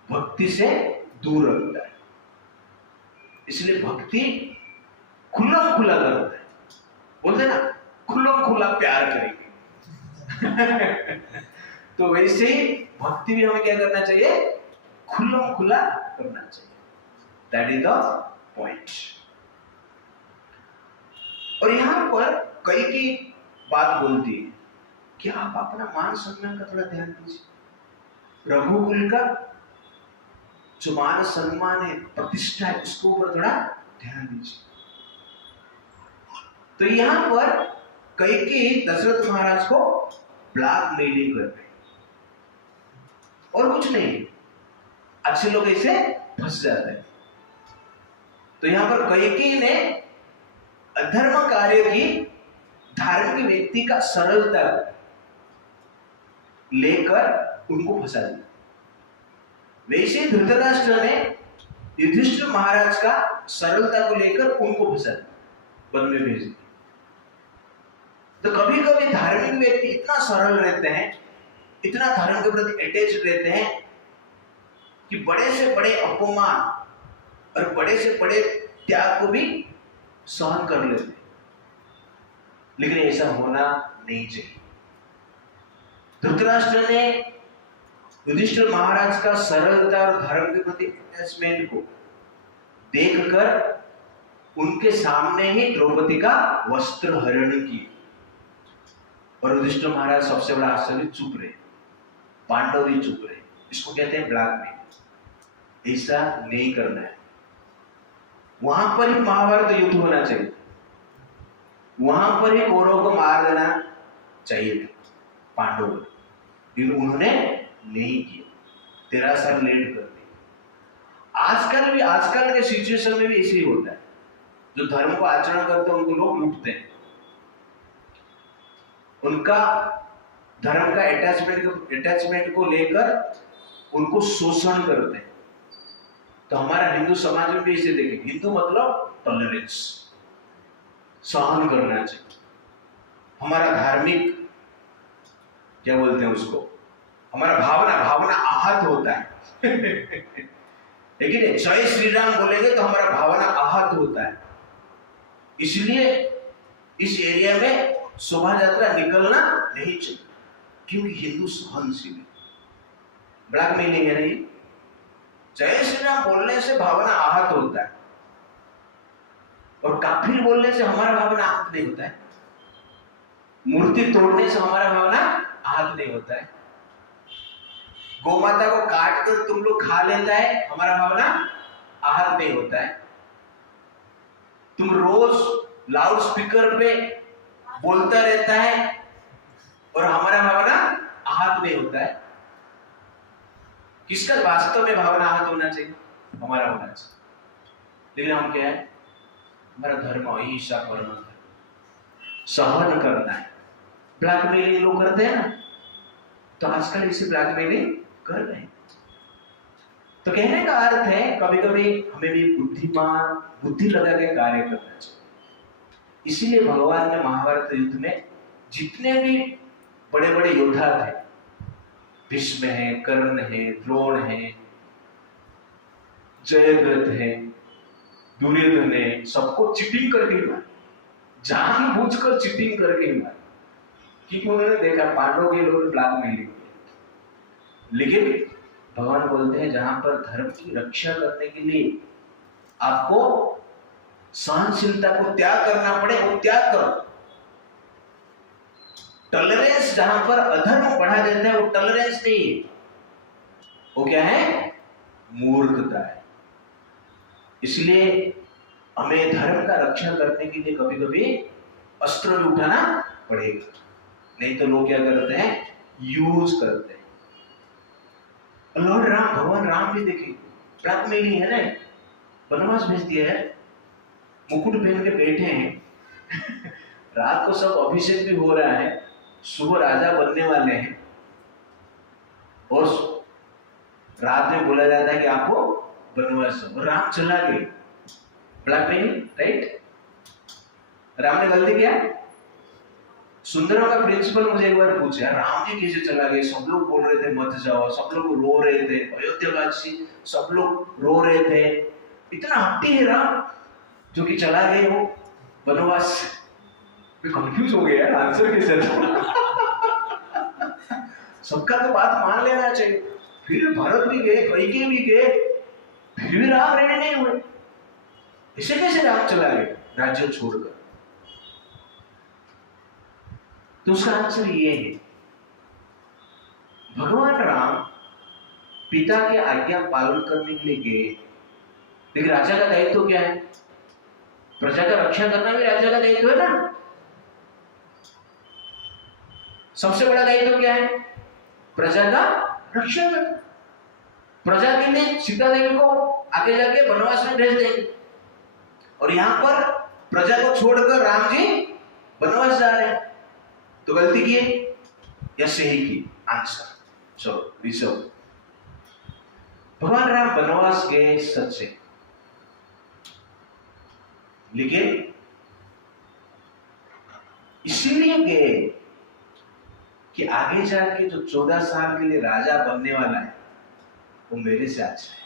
भक्ति से दूर रखता है। इसलिए भक्ति खुल्लम खुला करता है, बोलते ना खुल्लम खुला प्यार करेंगे। तो वैसे ही भक्ति भी हमें क्या करना चाहिए? खुल्लम खुला करना चाहिए। That is the point. और यहां पर कई की बात बोलती है कि आप अपना मान सम्मान का थोड़ा ध्यान दीजिए, रघुकुल का जो मान सम्मान है, प्रतिष्ठा है, उसके ऊपर थोड़ा ध्यान दीजिए। तो यहां पर कैकेयी दशरथ महाराज को ब्लैकमेलिंग कर रहे, और कुछ नहीं, अच्छे लोग ऐसे फंस जाते हैं। तो यहां पर कैकेयी ने अधर्म कार्य की धार्मिक व्यक्ति का सरलता लेकर उनको फंसा दिया। वैसे धृतराष्ट्र ने युधिष्ठिर महाराज का सरलता को लेकर उनको फंसा दिया, वन में भेज दिया। तो कभी कभी धार्मिक व्यक्ति इतना सरल रहते हैं, इतना धर्म के प्रति अटैच रहते हैं कि बड़े से बड़े अपमान और बड़े से बड़े त्याग को भी सहन कर लेते हैं, लेकिन ऐसा होना नहीं चाहिए। धृतराष्ट्र ने युधिष्ठिर महाराज का सरलता और धर्म के प्रति अटैचमेंट को देखकर उनके सामने ही द्रौपदी का वस्त्र हरण किया, और युधिष्ठिर महाराज सबसे बड़ा आश्चर्य चुप रहे, पांडव भी चुप रहे। इसको कहते हैं ब्लैकमेल। ऐसा नहीं करना है। वहां पर ही महाभारत युद्ध होना चाहिए, वहां पर ही कौरवों को मार देना चाहिए था पांडवों को, लेकिन उन्होंने नहीं किया, 13 साल लेट कर दिया। आजकल के सिचुएशन में भी ऐसे ही होता है, जो धर्म को आचरण करते हैं उनको लोग लूटते हैं, उनका धर्म का अटैचमेंट को लेकर उनको शोषण करते हैं। तो हमारा हिंदू समाज में भी इसे देखें, हिंदू मतलब टॉलरेंस, सहन करना चाहिए। हमारा धार्मिक क्या बोलते हैं उसको, हमारा भावना आहत होता है। लेकिन जय श्री राम बोलेंगे तो हमारा भावना आहत होता है। इसलिए इस एरिया में शोभा यात्रा निकलना नहीं चाहिए, क्योंकि हिंदू सहनशील है। ब्लैकमेलिंग है नहीं। जय श्री राम बोलने से भावना आहत होता है, और काफिर बोलने से हमारा भावना आहत नहीं होता है। मूर्ति तोड़ने से हमारा भावना आहत नहीं होता है। गौ माता को काट कर तुम लोग खा लेता है, हमारा भावना आहत नहीं होता है। तुम रोज लाउड स्पीकर पे बोलता रहता है और हमारा भावना आहत नहीं होता है। किसका वास्तव में भावना आहत होना चाहिए? हमारा होना चाहिए। लेकिन हम क्या है, हमारा धर्म अहिंसा परम धर्म, सहन करना है। ब्लैकमेलिंग लोग करते हैं ना, तो आजकल इसे ब्लैकमेलिंग कर रहे हैं। तो कहने का अर्थ है कभी कभी हमें भी बुद्धिमान बुद्धि लगा के कार्य करना चाहिए। इसीलिए भगवान ने महाभारत युद्ध में जितने भी बड़े बड़े योद्धा थे, भीष्म है, कर्ण है, द्रोण है, जयद्रथ है, दुर्योधन है, सबको चीटिंग करके मारा, जानबूझकर चीटिंग करके मारा, क्योंकि उन्होंने देखा पांडवों के लोग ब्लैकमेलिंग। लेकिन भगवान बोलते हैं जहां पर धर्म की रक्षा करने के लिए आपको सहनशीलता को त्याग करना पड़े, वो त्याग करो। टॉलरेंस जहां पर अधर्म बढ़ा देता है, वो टॉलरेंस नहीं है, वो क्या है? मूर्खता है। इसलिए हमें धर्म का रक्षा करने के लिए कभी कभी अस्त्र भी उठाना पड़ेगा, नहीं तो लोग क्या करते हैं? यूज करते हैं। लॉर्ड राम, भगवान राम भी देखिए ब्लैकमेलिंग है ना, वनवास भेज दिया है, मुकुट पहन के बैठे हैं रात को सब अभिषेक भी हो रहा है, सुबह राजा बनने वाले हैं, और रात में बोला जाता है कि आपको वनवास हो, और राम चला गए। Blackmailing, right? राम ने गलती किया? सुंदरों का प्रिंसिपल मुझे एक बार पूछा, राम जी कैसे चला गए? सब लोग बोल रहे थे मत जाओ, सब लोग रो रहे थे, अयोध्यावासी सब लोग रो रहे थे, इतना हट्टी है राम जो कि चला गए हो वनवास। कंफ्यूज हो गया आंसर कैसे सबका तो बात मान लेना चाहिए। फिर भरत भी गए, कैकेयी भी गए, फिर भी राम रेडी नहीं हुए। इसे कैसे राम चला गए राज्य छोड़कर? तो उसका आंसर ये है, भगवान राम पिता के आज्ञा पालन करने के लिए गए, लेकिन राजा का दायित्व क्या है? प्रजा का रक्षा करना भी राजा का दायित्व है ना। सबसे बड़ा दायित्व क्या है? प्रजा का रक्षा करना। प्रजा के लिए सीता देवी को आगे जाके वनवास में भेज देंगे, और यहां पर प्रजा को छोड़कर राम जी वनवास जा रहे हैं। तो गलती की या सही की? आंसर चलो रिसर्व। भगवान राम वनवास गए सच है, लेकिन इसीलिए गए कि आगे जाके जो 14 साल के लिए राजा बनने वाला है वो मेरे से अच्छा है,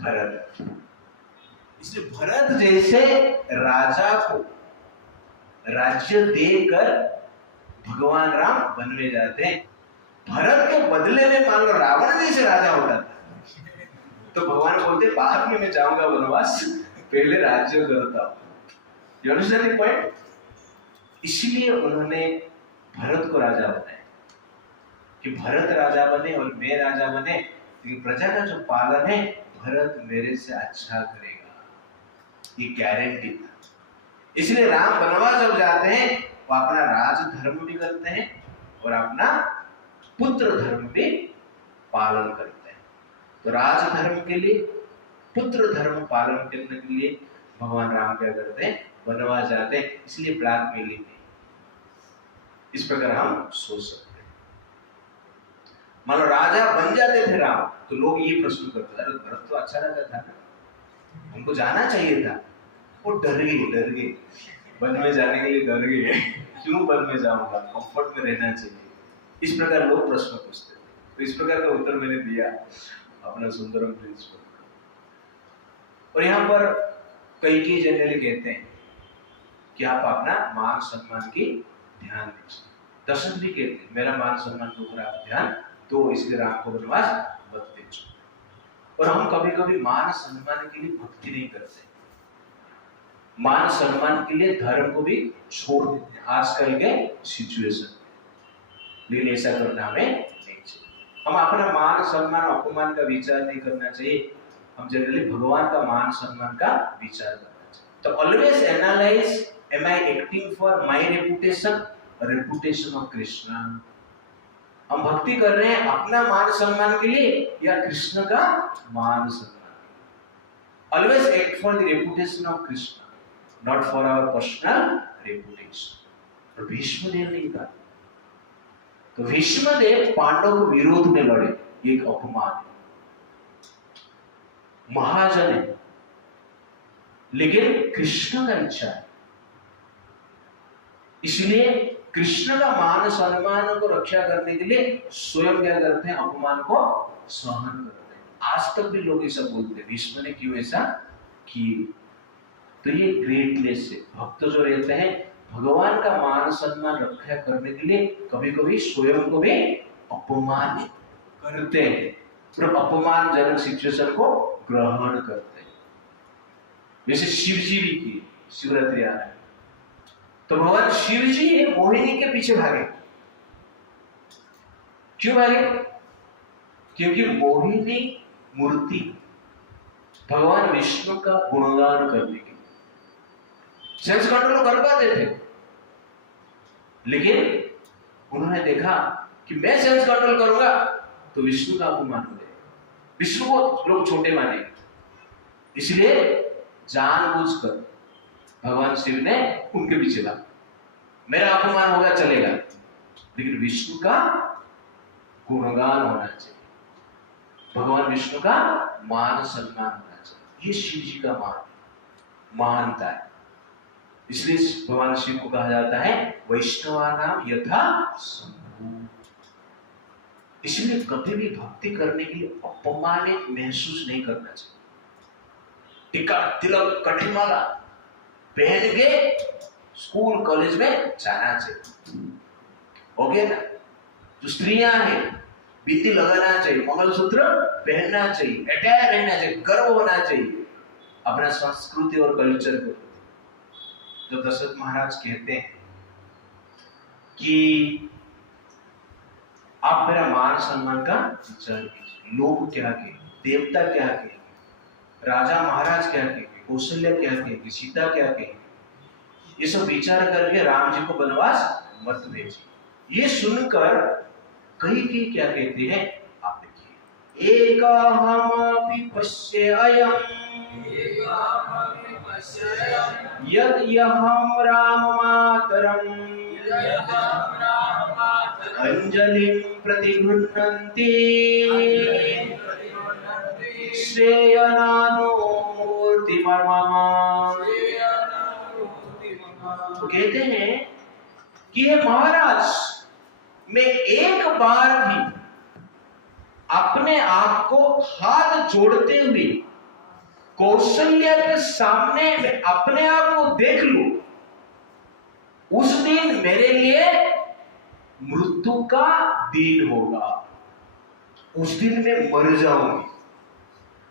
भरत। इसलिए भरत जैसे राजा को राज्य देकर भगवान राम वन में जाते हैं। भरत के बदले में मान लो रावण जैसे राजा होता था, तो भगवान बोलते बाद में मैं जाऊंगा वनवास, पहले राज्य करता हूं। You understand the point? इसलिए उन्होंने भरत को राजा बनाया कि भरत राजा बने और मैं राजा बने, क्योंकि प्रजा का जो पालन है भरत मेरे से अच्छा करेगा, ये गारंटी था। इसलिए राम वनवास जब जाते हैं वो अपना राज धर्म भी करते हैं और अपना पुत्र धर्म भी पालन करते हैं। तो राज धर्म के लिए, पुत्र धर्म पालन करने के लिए भगवान राम क्या करते हैं? वनवास जाते हैं। इसलिए ब्लैकमेलिंग नहीं, इस प्रकार हम सोच सकते हैं। मान लो राजा बन जाते थे राम, तो लोग ये प्रश्न करते, अरे भरत तो अच्छा राजा था, हमको जाना चाहिए था। वो डर गए वन में जाने के लिए डर गए। क्यों वन में जाऊंगा, कंफर्ट में रहना चाहिए। इस प्रकार लोग प्रश्न पूछते थे, तो इस प्रकार का उत्तर मैंने दिया। अपना सुंदरम प्रिंस को। और यहाँ पर कई जनरली कहते हैं कि आप अपना मान सम्मान की ध्यान दीजिए। दशरथ भी कहते हैं मेरा मान सम्मान के ऊपर आप ध्यान तो इसलिए राम को वनवास मत भेजो। और हम कभी कभी मान सम्मान के लिए भक्ति नहीं करते, मान सम्मान के लिए धर्म को भी छोड़ देते हैं आजकल के सिचुएशन। लेकिन ऐसा करना हमें नहीं चाहिए। हम अपना मान सम्मान अपमान का विचार नहीं करना चाहिए, हम जनरली भगवान का मान सम्मान का विचार करना चाहिए। तो always analyze am I acting for my reputation, reputation of Krishna. हम भक्ति कर रहे हैं अपना मान सम्मान के लिए या कृष्ण का मान सम्मान। Always act for the reputation of Krishna, not for our personal reputation. और भीष्मदेव ने कहा, तो भीष्मदेव पांडव के विरोध में लड़े, एक अपमान है, महाजन है, लेकिन कृष्ण का इच्छा है, इसलिए कृष्ण का मान सम्मान को रक्षा करने के लिए स्वयं क्या करते हैं, अपमान को सहन करते हैं। आज तक भी लोग ऐसा बोलते हैं भीष्म ने क्यों ऐसा किए। तो ये ग्रेटनेस है। भक्त जो रहते हैं भगवान का मान सम्मान रक्षा करने के लिए कभी कभी स्वयं को भी अपमान करते हैं और अपमानजनक सिचुएशन को ग्रहण करते हैं। जैसे शिव जी भी किए, शिवरात्रि आ रहा है तो भगवान शिव जी मोहिनी के पीछे भागे। क्यों भागे? क्योंकि मोहिनी मूर्ति भगवान विष्णु का गुणगान करने के लिए सेंस कंट्रोल कर पाते थे, लेकिन उन्होंने देखा कि मैं सेंस कंट्रोल करूंगा तो विष्णु का अपमान हो जाएगा, विष्णु को लोग छोटे मानेंगे, इसलिए जानबूझकर भगवान शिव ने उनके पीछे भागा। मेरा अपमान होगा चलेगा, लेकिन विष्णु का गुणगान होना चाहिए, भगवान विष्णु का मान सम्मान होना चाहिए। ये शिव जी का महानता है। इसलिए भगवान शिव को कहा जाता है वैष्णवानाम यथा शंभु। इसलिए कभी भी भक्ति करने के लिए अपमानित महसूस नहीं करना चाहिए। टीका तिलक कठिमाला पहन के स्कूल कॉलेज में जाना चाहिए, ओके ना। जो स्त्रियां हैं बिंदी लगाना चाहिए, मंगलसूत्र पहनना चाहिए, अटैयर रहना चाहिए, गर्व होना चाहिए अपना संस्कृति और कल्चर को। जो दशरथ महाराज कहते हैं कि आप मेरा मान सम्मान का विचार कीजिए, लोग क्या कहेंगे, देवता क्या कहेंगे, राजा महाराज क्या कहेंगे, कौशल्या क्या कहेंगे, सीता क्या कहेंगे, ये सब विचार करके राम जी को वनवास मत भेजिए। ये सुनकर कई क्या कहते हैं, आप देखिए, एकहमपि पश्येयम् यद्यहं राममातरम् अंजलिं प्रतिगृह्णन्ति श्रेयनानो मूर्तिमर्मम। तो कहते हैं कि हे महाराज, मैं एक बार भी अपने आप को हाथ जोड़ते हुए कौशल्या के सामने मैं अपने आप को देख लूं, उस दिन मेरे लिए मृत्यु का दिन होगा, उस दिन मैं मर जाऊंगी।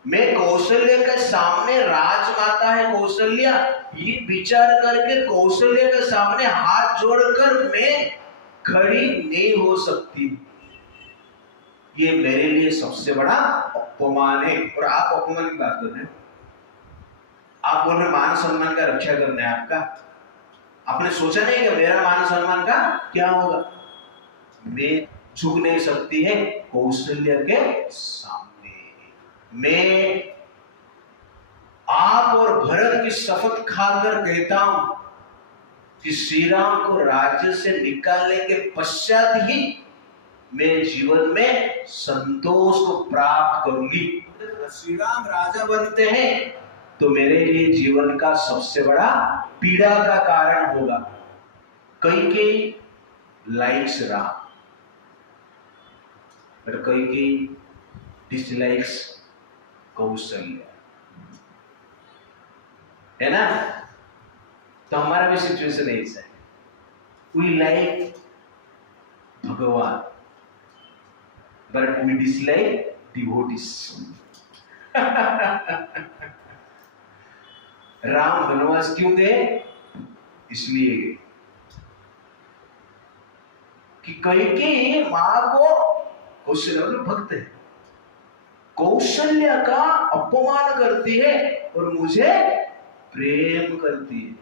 मैं कौशल्या के सामने, राजमाता है कौशल्या, ये विचार करके कौशल्या के सामने हाथ जोड़कर मैं खड़ी नहीं हो सकती। ये मेरे लिए सबसे बड़ा अपमान है। और आप अपमान की बात कर रहे हैं, आप बोल रहे मान सम्मान का रक्षा करना है आपका। आपने सोचा नहीं कि मेरा मान सम्मान का क्या होगा? मैं झुक नहीं सकती है कौशल्या के सामने। मैं आप और भरत की शपथ खाकर कहता हूं कि श्री राम को राज्य से निकालने के पश्चात ही मैं जीवन में संतोष को प्राप्त करूंगी। श्री राम राजा बनते हैं तो मेरे लिए जीवन का सबसे बड़ा पीड़ा का कारण होगा। कई लाइक्स राम, पर कई dislikes कौशल्य, है ना? तो हमारा भी सिचुएशन ऐसा है, we like भगवान but we dislike devotees. Ram वनवास क्यों गए? इसलिए कि कैकेयी मां को, कौशल्य मतलब भक्त है, कौशल्य का अपमान करती है और मुझे प्रेम करती है,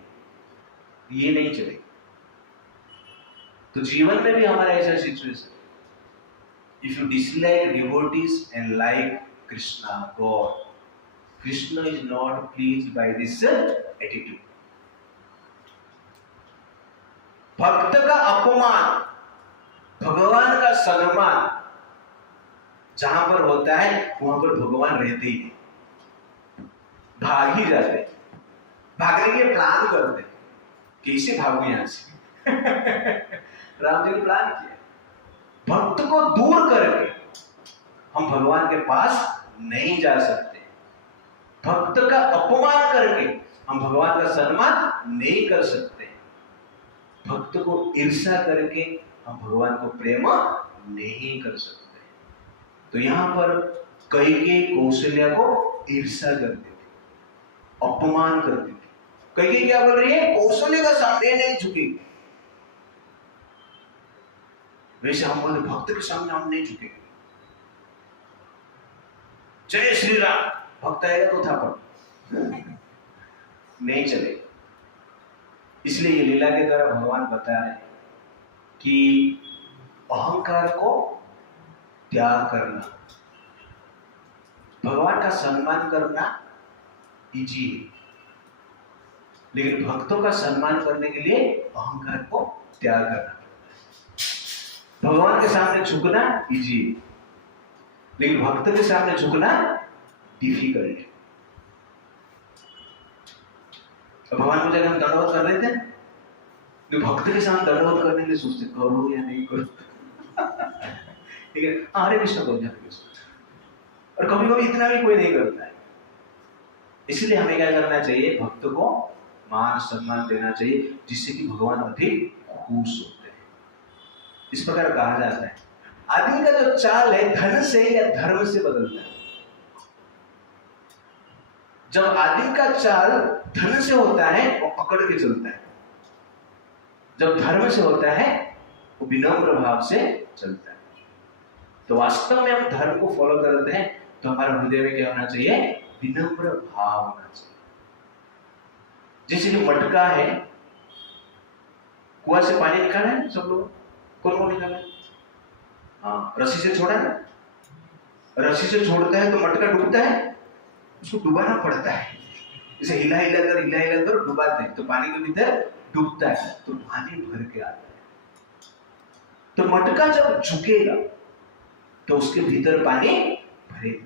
ये नहीं चलेगा। तो जीवन में भी हमारा ऐसा situation, if you dislike devotees and like Krishna God, Krishna is not pleased by this attitude. भक्त का अपमान, भगवान का सम्मान जहां पर होता है वहां पर भगवान रहते ही नहीं, भाग ही जाते, भागने के लिए प्लान करते, कैसे भागू यहां से। राम जी ने प्लान किया, भक्त को दूर करके हम भगवान के पास नहीं जा सकते, भक्त का अपमान करके हम भगवान का सम्मान नहीं कर सकते, भक्त को ईर्ष्या करके हम भगवान को प्रेम नहीं कर सकते। तो यहां पर कैकेयी कौशल्या को ईर्ष्या करती थी, अपमान करती थी। कैकेयी क्या बोल रही है? कौशल्य का सामने नहीं झुकेगी। वैसे हम बोले भक्त के सामने हम नहीं झुकेंगे, जय श्री राम, भक्त आएगा तो था पर नहीं चलेगा। इसलिए ये लीला के द्वारा भगवान बता रहे हैं कि अहंकार को त्याग करना, भगवान का सम्मान करना इजी है, लेकिन भक्तों का सम्मान करने के लिए अहंकार को त्याग करना। भगवान के सामने झुकना इजी है, लेकिन भक्त के सामने झुकना डिफिकल्ट है। तो भगवान को जब हम दंडवत कर रहे थे, तो भक्त के सामने दंडवत करने के लिए सोचते करो या नहीं करो। ठीक है, हरे कृष्ण बोल जाते, और कभी कभी इतना भी कोई नहीं करता है। इसलिए हमें क्या करना चाहिए? भक्त को मान सम्मान देना चाहिए, जिससे कि भगवान अधिक खुश होते हैं। इस प्रकार कहा जाता है, आदमी का जो चाल है धन से या धर्म से बदलता है। जब आदमी का चाल धन से होता है वो पकड़ के चलता है, जब धर्म से होता है वो विनम्र भाव से चलता है। तो वास्तव में हम धर्म को फॉलो करते हैं तो हमारे हृदय में क्या होना चाहिए? विनम्र भाव होना चाहिए। जैसे कि मटका है, कुआं से पानी निकाला है सब लोग, कौन कौन निकाला है? हाँ, रस्सी से छोड़ा है, रस्सी से छोड़ता है तो मटका डूबता है, उसको डुबाना पड़ता है, इसे हिला हिला कर डुबाते हैं तो पानी के भीतर डूबता है, तो पानी भर के आता है। तो मटका जब झुकेगा तो उसके भीतर पानी भरेगा,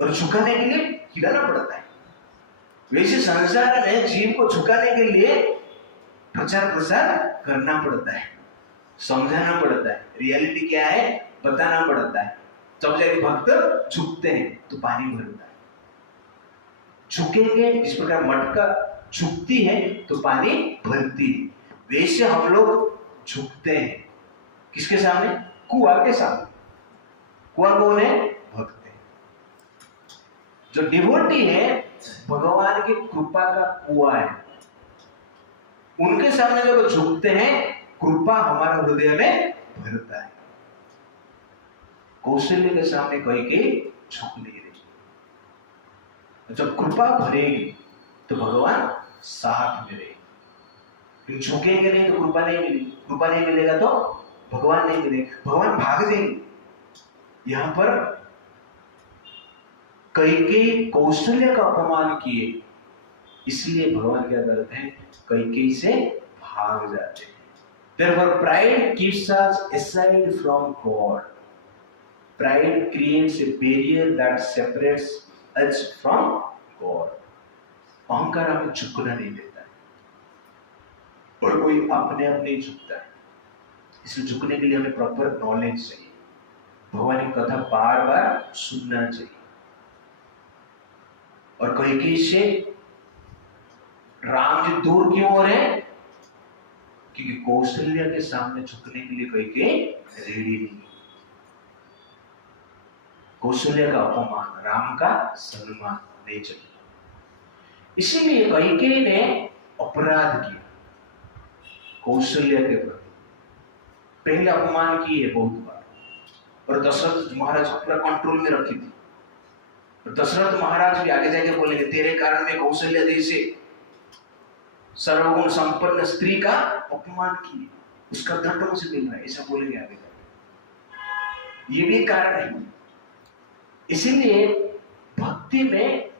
और झुकाने के लिए हिलाना पड़ता है। वैसे संसार में जीव को झुकाने के लिए प्रचार प्रसार करना पड़ता है, समझाना पड़ता है, रियलिटी क्या है बताना पड़ता है, तब जाके भक्त झुकते हैं तो पानी भरता है। झुकेंगे जिस प्रकार मटका झुकती है तो पानी भरती है, वैसे हम लोग झुकते हैं किसके सामने? कुआं के सामने। कुआं कौन है? भक्त है। जो डिवोटी है भगवान की कृपा का कुआं है, उनके सामने जब झुकते हैं कृपा हमारे हृदय में भरता है। कौशल्य के सामने कैकेयी झुक नहीं रही, जब कृपा भरेगी तो भगवान साथ में रहेंगे। झुकेंगे नहीं तो कृपा नहीं मिलेगी, कृपा नहीं मिलेगा तो भगवान नहीं मिलेगा, भगवान भाग जाएंगे। यहां पर कैकेयी कौशल्य का अपमान किए, इसलिए भगवान क्या करते हैं? कैकेयी से भाग जाते हैं। Therefore, pride keeps us aside from God. Pride creates a barrier that separates us from God. अहंकार हमें झुकना नहीं देता है, और कोई अपने आप नहीं झुकता है। इसलिए झुकने के लिए हमें प्रॉपर नॉलेज चाहिए, भगवान की कथा बार बार सुनना चाहिए। और कैकेयी से राम जी दूर क्यों हो रहे हैं? क्योंकि कौशल्या के सामने झुकने के लिए कैकेयी रेडी नहीं। कौशल्या का अपमान, राम का सम्मान नहीं चलेगा। इसीलिए कैकेयी ने अपराध किया कौशल्या के प्रति। पहले अपमान किए बहुत बार, और दशरथ महाराज अपना कंट्रोल में रखी थी। और दशरथ महाराज भी आगे जाके बोलेंगे तेरे कारण मैं कौशल्या जैसे सर्वगुण संपन्न स्त्री का अपमान किए, उसका दंड मुझे मिल रहा है, ऐसा बोलेंगे आगे जाके। ये भी कारण है। इसीलिए भक्ति में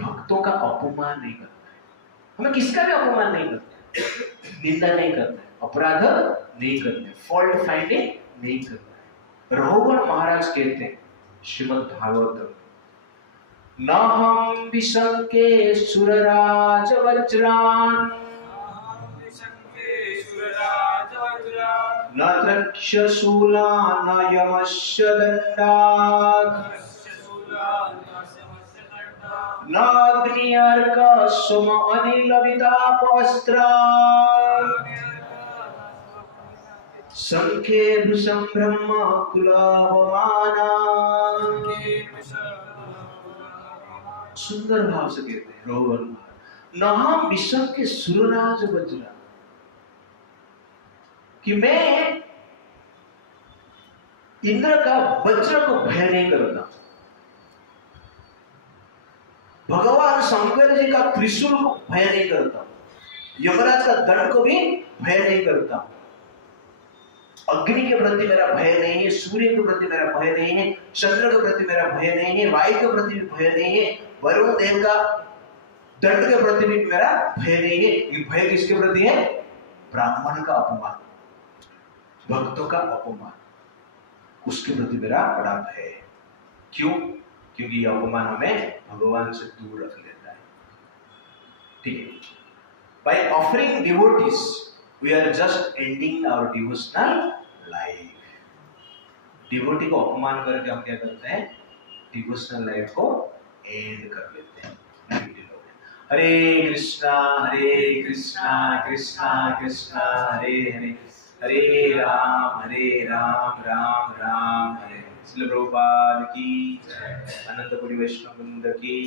भक्तों का अपमान नहीं करता है, हमें किसका भी अपमान नहीं करता है, निंदा नहीं करता है, अपराध नहीं करते हैं, फॉल्ट फाइंडिंग नहीं करता है। रघुवर महाराज कहते हैं श्रीमद् भागवत, न हम विशंके सुरराज वज्रान, न त्रक्षशूला न यमस्य दंडात्, न अग्निर्क सुम अनिलवितापस्त्रात्, संखे भृशं ब्रह्म कुलावमाना। सुंदर भाव से कहते हैं रघुवर, न विषम के सुरराज वज्रा, कि मैं इंद्र का वज्र को भय नहीं करता, भगवान शंकर जी का त्रिशूल को भय नहीं करता, यमराज का दंड को भी भय नहीं करता, अग्नि के प्रति मेरा भय नहीं है, सूर्य के प्रति मेरा भय नहीं है, चंद्र के प्रति मेरा भय नहीं है, वायु के प्रति भी भय नहीं है, वरुण देव का दंड के प्रति भी मेरा भय नहीं है। ये भय किसके प्रति है? ब्राह्मण का अपमान, भक्तों का अपमान, उसके प्रति मेरा बड़ा भय है। क्यों? क्योंकि यह अपमान हमें भगवान से दूर रख लेता है। ठीक है, by offering devotees we are just ending our devotional life. Devotee को अपमान करके हम क्या करते हैं? डिवोशनल लाइफ को एंड कर लेते हैं। हरे कृष्णा कृष्णा कृष्णा हरे हरे, हरे राम राम राम हरे। श्रील प्रभुपाद की जय, अनंतपुरी वैष्णव वृंद की,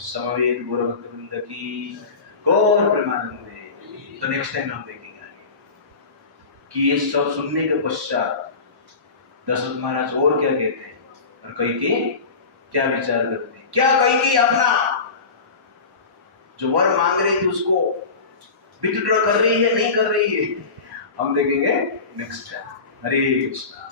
समवेत गौर भक्त वृंद की, गौर प्रेमानंदे। तो नेक्स्ट टाइम हम देखेंगे कि ये सब सुनने के पश्चात दशरथ महाराज और क्या कहते हैं और कैकेयी क्या विचार करते हैं। क्या कैकेयी अपना जो वर मांग रही थी उसको विथड्रॉ कर रही है, नहीं कर रही है, हम देखेंगे नेक्स्ट टाइम। हरे कृष्णा।